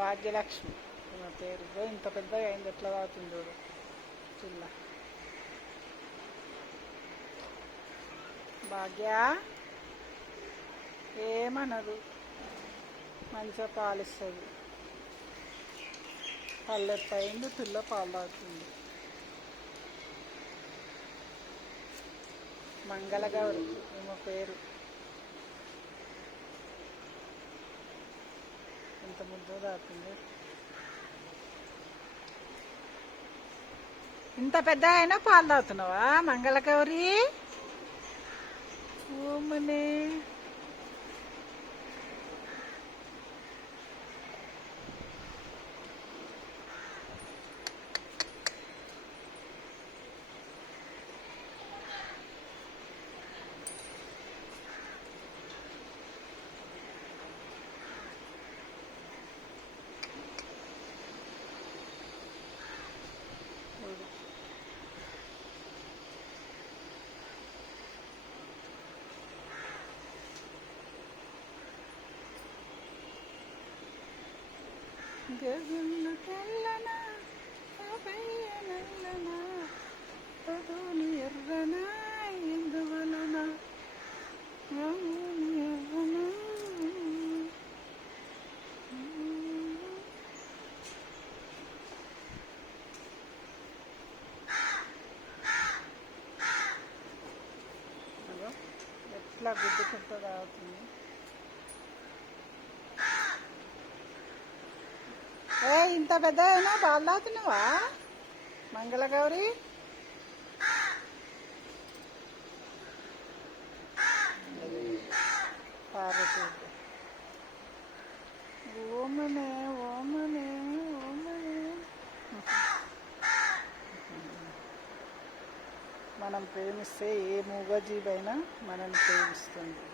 భాగ్యలక్ష్మి నా పేరు. ఇంత పెద్దగా అయింది, ఎట్లా తాగుతుంది చూడు పిల్ల. భాగ్య ఏమనదు, మంచిగా పాలిస్తుంది. పల్లెత్తయింది, పిల్ల పాలు తాగుతుంది. మంగళగౌరి ఏమో పేరు. ఎంత ముద్దు తాగుతుంది. ఇంత పెద్ద అయినా పాలు తాగుతున్నావా మంగళగౌరి? ఓమనే గగుళ్ళు తెల్లనా అభయ నల్లనా తదుని ఎర్రనా ఎందువలన ఎర్రనా. ఎట్లా గుద్దుకుంటూ తాగుతుంది. ఇంత పెద్ద అయినా పాలు తాగుతున్నావా మంగళగౌరి? పార్వతి ఓమనే ఓమనే ఓమనే. మనం ప్రేమిస్తే ఏ మూగజీవైనా మనల్ని ప్రేమిస్తుంది.